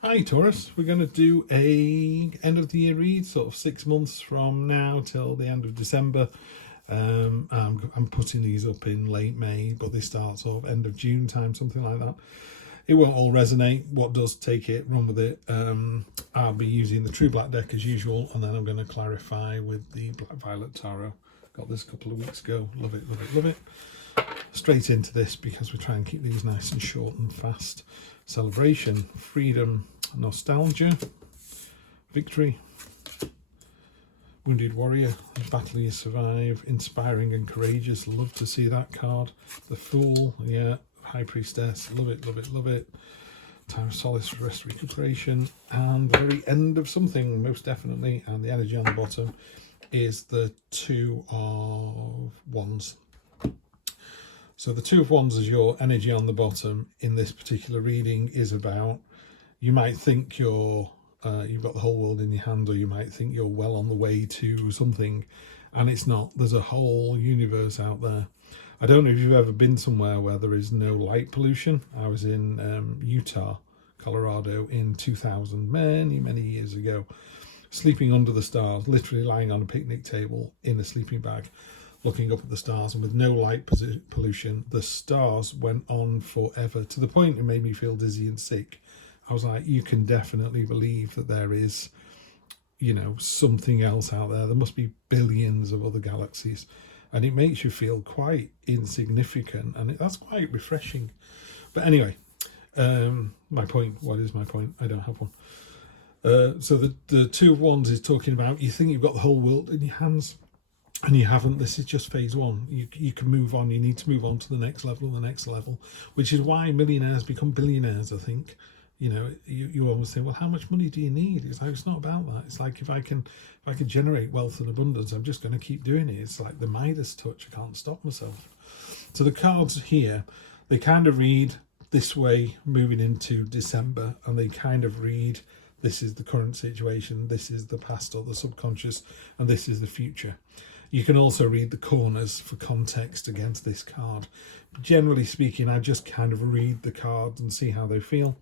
Hi Taurus, we're going to do a end of the year read, sort of 6 months from now till the end of December. I'm putting these up in late May, but they start sort of end of June time, something like that. It won't all resonate. What does, take it, run with it. I'll be using the True Black deck as usual, and then I'm going to clarify with the Black Violet Tarot. Got this a couple of weeks ago. Love it, love it, love it. Straight into this because we try and keep these nice and short and fast. Celebration, freedom, nostalgia, victory, wounded warrior, battle you survive, inspiring and courageous. Love to see that card. The Fool, yeah, High Priestess, love it, love it, love it. Time of Solace, Rest, Recuperation, and the very end of something, most definitely. And the energy on the bottom is the Two of Wands. So the Two of Wands is your energy on the bottom in this particular reading is about, you might think you've got the whole world in your hand, or you might think you're well on the way to something, and it's not. There's a whole universe out there. I don't know if you've ever been somewhere where there is no light pollution. I was in Utah, Colorado in 2000, many years ago, sleeping under the stars, literally lying on a picnic table in a sleeping bag, looking up at the stars, and with no light pollution. The stars went on forever, to the point it made me feel dizzy and sick. I was like, you can definitely believe that there is, something else out there. There must be billions of other galaxies, and it makes you feel quite insignificant, and that's quite refreshing. But anyway, my point, what is my point? I don't have one. So the Two of Wands is talking about, you think you've got the whole world in your hands, and you haven't. This is just phase one. You can move on. You need to move on to the next level, which is why millionaires become billionaires, I think. You always think, well, how much money do you need? It's like, it's not about that. It's like, if I can generate wealth and abundance, I'm just going to keep doing it. It's like the Midas touch. I can't stop myself. So the cards here, they kind of read this way moving into December, and they kind of read, this is the current situation, this is the past or the subconscious, and this is the future. You can also read the corners for context against this card. Generally speaking, I just kind of read the cards and see how they feel.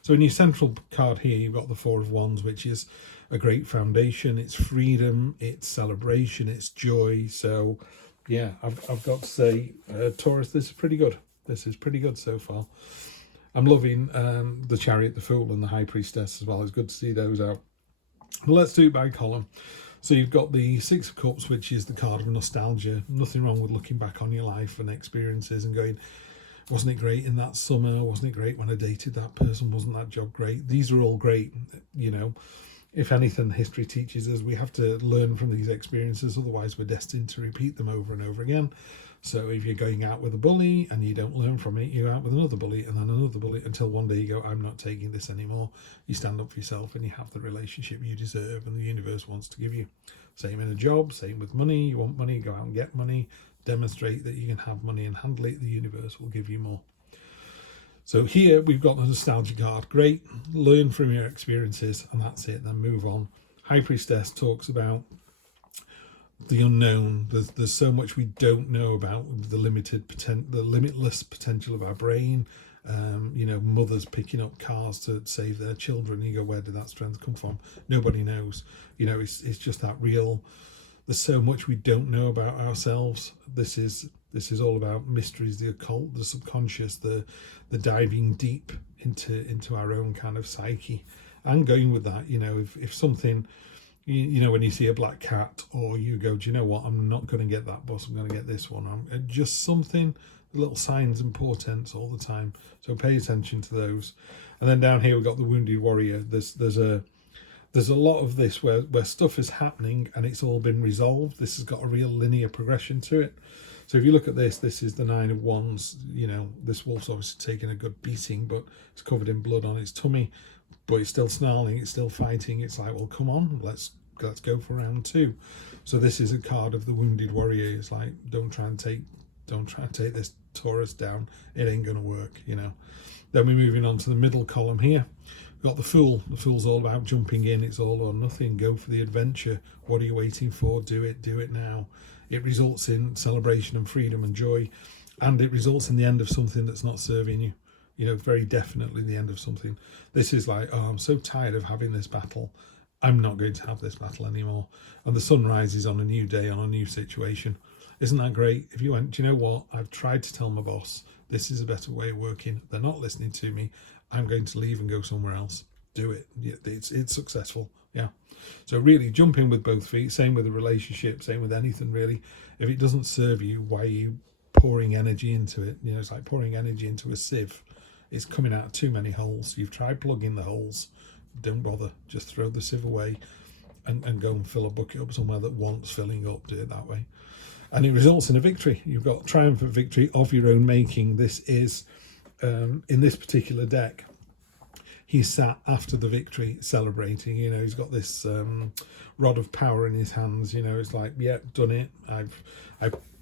So in your central card here, you've got the Four of Wands, which is a great foundation. It's freedom, it's celebration, it's joy. So yeah, I've got to say, Taurus, this is pretty good. This is pretty good so far. I'm loving the Chariot, the Fool, and the High Priestess as well. It's good to see those out. But let's do it by column. So you've got the Six of Cups, which is the card of nostalgia. Nothing wrong with looking back on your life and experiences and going, wasn't it great in that summer? Wasn't it great when I dated that person? Wasn't that job great? These are all great. If anything, history teaches us we have to learn from these experiences. Otherwise, we're destined to repeat them over and over again. So if you're going out with a bully and you don't learn from it, you go out with another bully and then another bully, until one day you go, I'm not taking this anymore. You stand up for yourself and you have the relationship you deserve and the universe wants to give you. Same in a job, same with money. You want money, go out and get money. Demonstrate that you can have money and handle it. The universe will give you more. So here we've got the nostalgia card. Great. Learn from your experiences, and that's it. Then move on. High Priestess talks about the unknown. There's so much we don't know about the limitless potential of our brain. Mothers picking up cars to save their children. You go, where did that strength come from? Nobody knows. It's just that real. There's so much we don't know about ourselves. This is all about mysteries, the occult, the subconscious, the diving deep into our own kind of psyche, and going with that. If something, when you see a black cat, or you go, do you know what? I'm not going to get that bus. I'm going to get this one. Just something, little signs and portents all the time. So pay attention to those. And then down here we've got the Wounded Warrior. There's a lot of this where stuff is happening and it's all been resolved. This has got a real linear progression to it. So if you look at this is the Nine of Wands. This wolf's obviously taking a good beating, but it's covered in blood on its tummy, but it's still snarling, it's still fighting. It's like, well, come on, let's go for round two. So this is a card of the Wounded Warrior. It's like, don't try and take this Taurus down. It ain't gonna work. Then we're moving on to the middle column here. We've got the Fool. The Fool's all about jumping in. It's all or nothing. Go for the adventure. What are you waiting for? Do it now. It results in celebration and freedom and joy, and it results in the end of something that's not serving you. you know, very definitely the end of something. This is like, oh, I'm so tired of having this battle. I'm not going to have this battle anymore. And the sun rises on a new day, on a new situation. Isn't that great? If you went, do you know what? I've tried to tell my boss, this is a better way of working. They're not listening to me. I'm going to leave and go somewhere else. Do it. It's successful. Yeah. So really jump in with both feet. Same with a relationship. Same with anything really. If it doesn't serve you, why are you pouring energy into it? You know, it's like pouring energy into a sieve. It's coming out too many holes. You've tried plugging the holes. Don't bother. Just throw the sieve away and go and fill a bucket up somewhere that wants filling up. Do it that way. And it results in a victory. You've got triumphant victory of your own making. This is, in this particular deck, he's sat after the victory celebrating. You know, he's got this rod of power in his hands. You know, it's like, yeah, done it. I've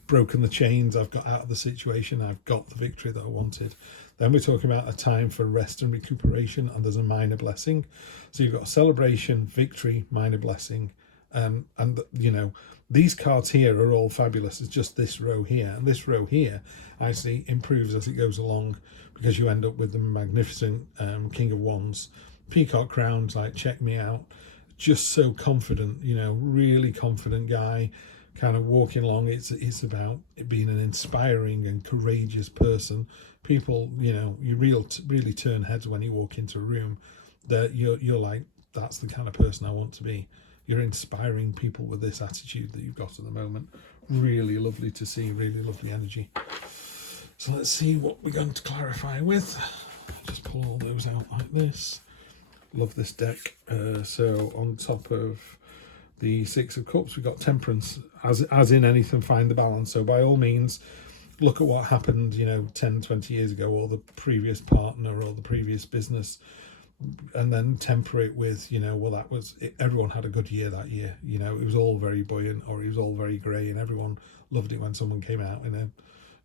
broken the chains. I've got out of the situation. I've got the victory that I wanted. Then we're talking about a time for rest and recuperation, and there's a minor blessing. So you've got celebration, victory, minor blessing. And, you know, these cards here are all fabulous. It's just this row here. And this row here actually improves as it goes along, because you end up with the magnificent King of Wands. Peacock crowns, like, check me out. Just so confident, you know, really confident guy, kind of walking along. It's about it being an inspiring and courageous person. People, you know, you really turn heads when you walk into a room. That you're like, that's the kind of person I want to be. You're inspiring people with this attitude that you've got at the moment. Really lovely to see, really lovely energy. So let's see what we're going to clarify with. Just pull all those out like this. Love this deck. So on top of the Six of Cups, we've got Temperance. As in anything, find the balance. So by all means, look at what happened, you know, 10, 20 years ago, or the previous partner or the previous business, and then temper it with, you know, well, that was it, everyone had a good year that year. You know, it was all very buoyant, or it was all very grey, and everyone loved it when someone came out in a,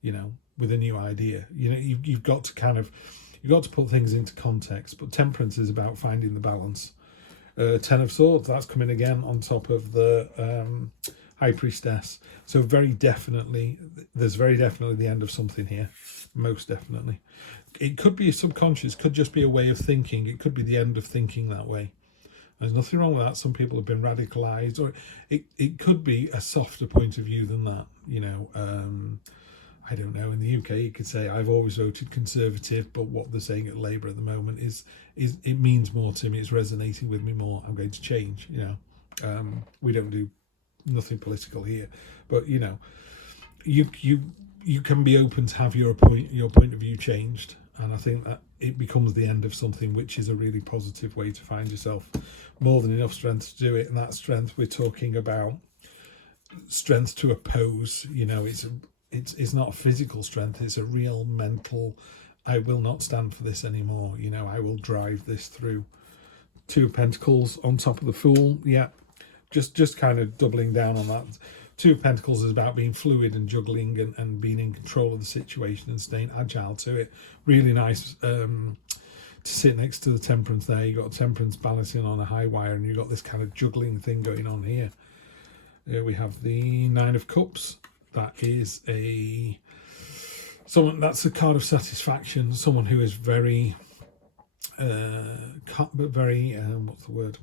you know, with a new idea. You know, you've got to kind of, you've got to put things into context. But Temperance is about finding the balance. Ten of Swords, that's coming again on top of the High Priestess. So very definitely, there's very definitely the end of something here. Most definitely. It could be subconscious, could just be a way of thinking. It could be the end of thinking that way. There's nothing wrong with that. Some people have been radicalized, or it could be a softer point of view than that. You know, I don't know. In the UK, you could say, I've always voted Conservative, but what they're saying at Labour at the moment is it means more to me. It's resonating with me more. I'm going to change. You know, we don't do nothing political here, but you know, you can be open to have your point of view changed, and I think that it becomes the end of something, which is a really positive way to find yourself. More than enough strength to do it, and that strength, we're talking about strength to oppose. You know, it's not a physical strength, it's a real mental, I will not stand for this anymore. You know, I will drive this through. Two of Pentacles on top of the Fool. Yeah, just kind of doubling down on that. Two of Pentacles is about being fluid and juggling and being in control of the situation and staying agile to it. Really nice to sit next to the Temperance there. You've got Temperance balancing on a high wire, and you've got this kind of juggling thing going on here. We have the Nine of Cups. That is that's a card of satisfaction. Someone who is very, what's the word?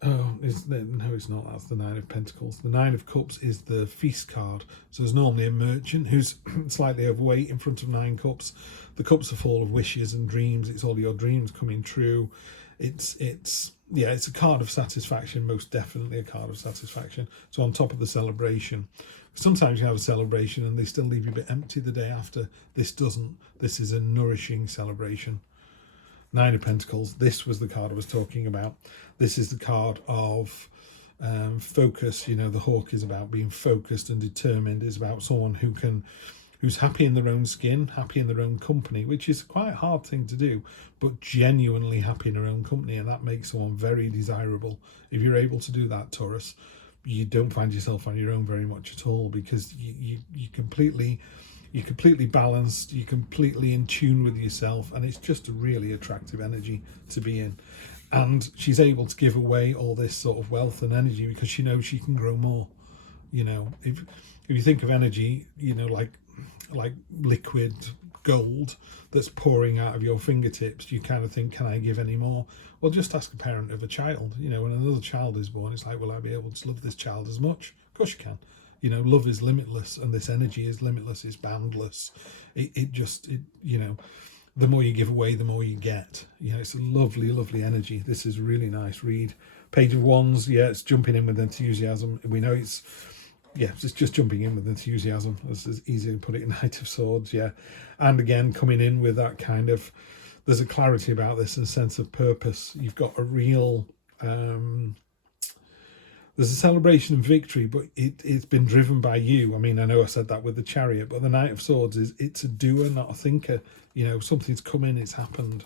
Oh, no, it's not. That's the Nine of Pentacles. The Nine of Cups is the feast card. So there's normally a merchant who's slightly overweight in front of Nine Cups. The cups are full of wishes and dreams. It's all your dreams coming true. It's a card of satisfaction, most definitely a card of satisfaction. So on top of the celebration, sometimes you have a celebration and they still leave you a bit empty the day after. This doesn't. This is a nourishing celebration. Nine of Pentacles, this was the card I was talking about. This is the card of focus. You know, the hawk is about being focused and determined. It's about someone who's happy in their own skin, happy in their own company, which is quite a hard thing to do, but genuinely happy in their own company, and that makes someone very desirable. If you're able to do that, Taurus, you don't find yourself on your own very much at all, because you're completely balanced, you're completely in tune with yourself, and it's just a really attractive energy to be in. And she's able to give away all this sort of wealth and energy because she knows she can grow more. You know, if you think of energy, you know, like like liquid gold that's pouring out of your fingertips, you kind of think, can I give any more? Well, just ask a parent of a child. You know, when another child is born, it's like, will I be able to love this child as much? Of course you can. You know, love is limitless, and this energy is limitless, it's boundless. It just, you know, the more you give away, the more you get. You know, it's a lovely, lovely energy. This is a really nice read. Page of Wands, yeah, it's jumping in with enthusiasm. We know it's, yeah, it's just jumping in with enthusiasm. It's easy to put it in Knight of Swords, yeah. And again, coming in with that kind of, there's a clarity about this and a sense of purpose. You've got a real, there's a celebration and victory, but it's been driven by you. I mean, I know I said that with the Chariot, but the Knight of Swords it's a doer, not a thinker. You know, something's come in, it's happened.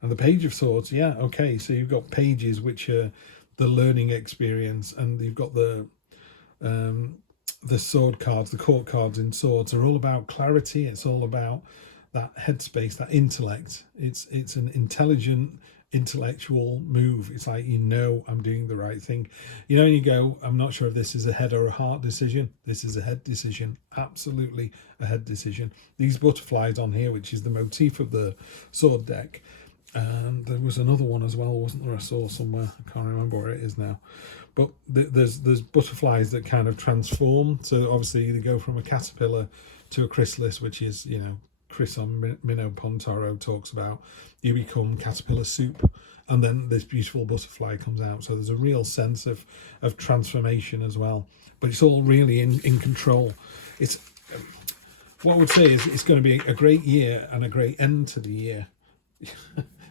And the Page of Swords, yeah, okay. So you've got pages which are the learning experience, and you've got the sword cards, the court cards in Swords are all about clarity. It's all about that headspace, that intellect. It's an intelligent, intellectual move. It's like, you know, I'm doing the right thing. You know, and you go, I'm not sure if this is a head or a heart decision. This is a head decision. Absolutely a head decision. These butterflies on here, which is the motif of the sword deck. And there was another one as well, wasn't there? I saw somewhere. I can't remember where it is now. But there's butterflies that kind of transform. So obviously they go from a caterpillar to a chrysalis, which is, you know, Chris on Minnow Pond Tarot talks about. You become caterpillar soup, and then this beautiful butterfly comes out. So there's a real sense of transformation as well. But it's all really in control. It's, what I would say is, it's going to be a great year and a great end to the year.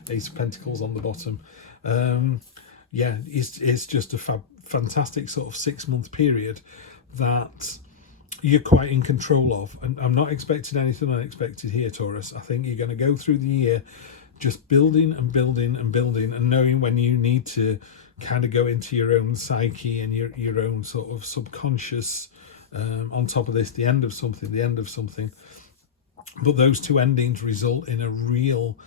Ace of Pentacles on the bottom. Yeah, it's just a fantastic sort of 6-month period that you're quite in control of. And I'm not expecting anything unexpected here, Taurus. I think you're going to go through the year just building and building and building, and knowing when you need to kind of go into your own psyche and your own sort of subconscious, on top of this, the end of something. But those two endings result in a real,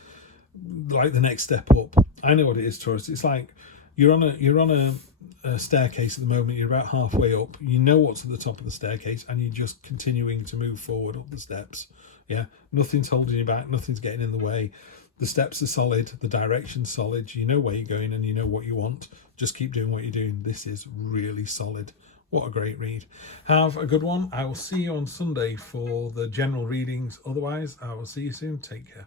like, the next step up. I know what it is, Taurus. It's like you're on a staircase at the moment. You're about halfway up. You know what's at the top of the staircase, and you're just continuing to move forward up the steps. Yeah, nothing's holding you back. Nothing's getting in the way. The steps are solid. The direction's solid. You know where you're going, and you know what you want. Just keep doing what you're doing. This is really solid. What a great read. Have a good one. I will see you on Sunday for the general readings. Otherwise, I will see you soon. Take care.